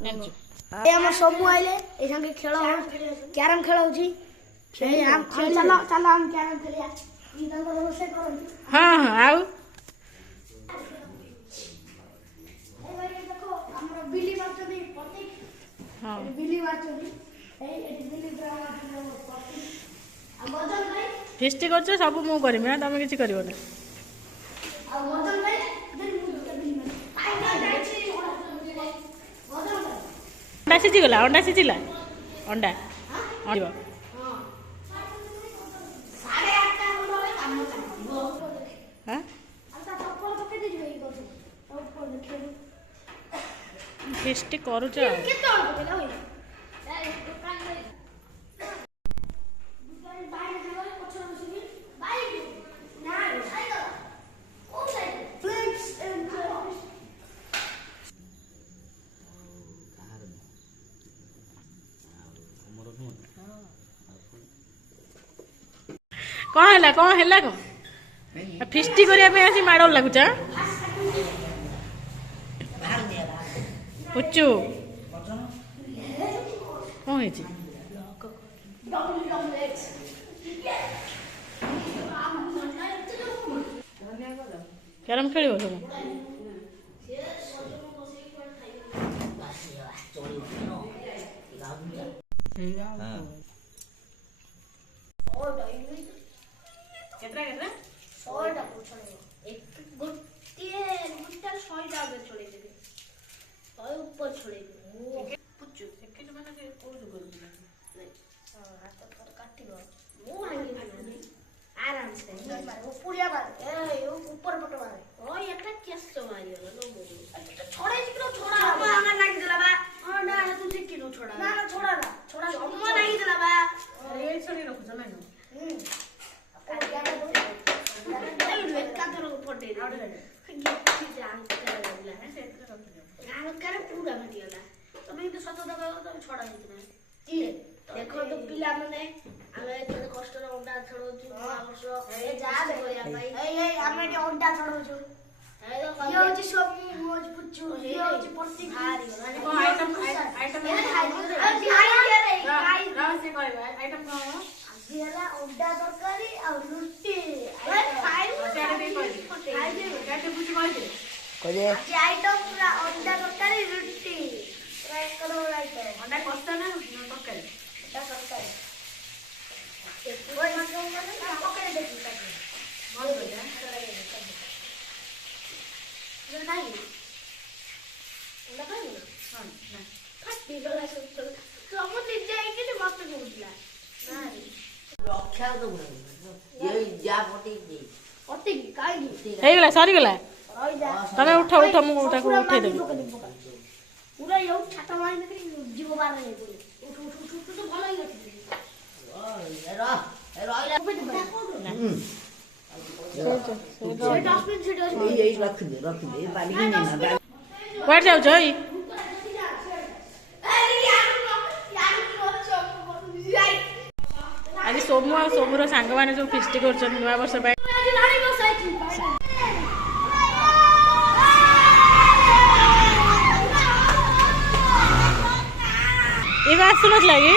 हम समूह आइले ए संगे खेल कैरम खेल होची हम चलो चलो हम कैरम खेलिया ई दंग रोसे करन। हां हां आउ ए भाई देखो हमर बिल्ली मारचोदी प्रतीक। हां बिल्ली मारचोदी ए एटी बिल्ली ड्रामा प्रतीक आ मदन भाई फेस्टी करछ सब मु करबे ना तमे किछि करबो ना आ मदन भाई देन मु बिल्ली मार आई ना जाईछि मदन भाई अंडा सिझी गला अंडा सिझिला अंडा आइबो फेस्टी करूच कौन है कौन फिस्टी करने माड़ लगुच पुचु कौन है कैरम खेल सब केतरा केतरा 100 टा पूछणो एक गोटिए गुटा 100 टा आगे छोड़े देबे 100 ऊपर छोड़े देबे पुच्चू सेकेंड माने के को जो बोल नहीं हाथ पर काटिलो मु आगे नहीं आराम से मारे वो पुरिया मारे ए ऊपर पट मारे ओ एटा केसो मारियो नो बोल छोड़े किलो छोड़ा हमरा लाग देला बा ओ ना तू से किलो छोड़ा ना ना छोड़ा हमरा लाग देला बा ये छोड़ी रखो जमेनो देखो तो पिला माने आमे एते कष्ट रे अंडा छडोछु वर्ष ए जा करिया भाई ए आमे एते अंडा छडोछु ए ये होची सब मोज पुच्चू ये होची प्रतीक हारी माने को आइटम ए खाई रे राव से कहबा आइटम को दिला अंडा तरकारी आ रोटी ए खाई सेटा दे खाई दे काटे पुच्चू कहदे आइटम पूरा अंडा तरकारी रोटी ट्राई करो आइटम अंडा कष्ट ना तरकारी ओए ना पकड़े देखी ताके बोल दे ना ये नहीं ना भाई हां ना फटी गला सब समुद्र जाई के मत बोलला ना रे रक्षा तो ये जा पटी काई हे गला सरी गला तमे उठा उठा मु उठा को उठे देबी पूरा यो छाता मारी देबी जीव बार नहीं बोले उठ तो भलो ही गथि कुआड जाऊ जई आज सोमु आ सोमुर सांग माने जो फिस्टी करछन नवा वर्ष बा ए बात सुनत लागी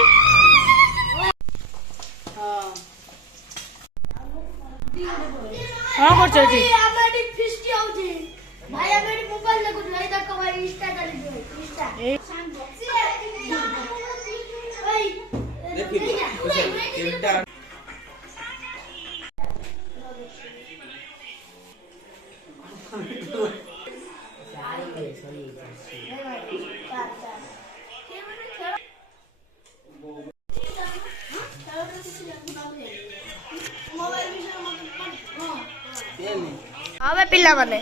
हां करछ जी आमेडी फिस्टी होजी भाई आमेडी मोबाइल ले कुछ नहीं देखो भाई इंस्टा डाली दे इंस्टा ओए देखी केटा आवे पिल्ला माने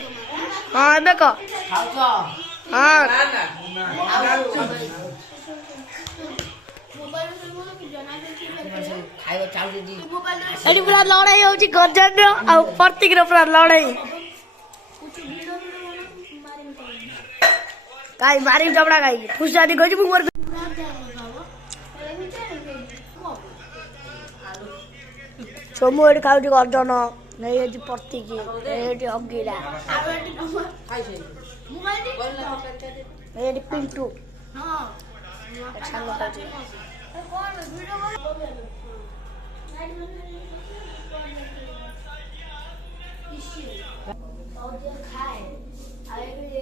हां एबे को हां एडी पूरा लड़ाई होची गजन रो आ प्रतीक रो पूरा लड़ाई काई मारी जबड़ा काई फुसादी गजी मु मर सोमु एडी खाउची गजन नहीं ये प्रतीक ये अगिरा ये पिंटू ଛାନ ଖାଉଛି କଣ ଭିଡ଼ିଓ ଖାଏ ଆଉ ଏବେ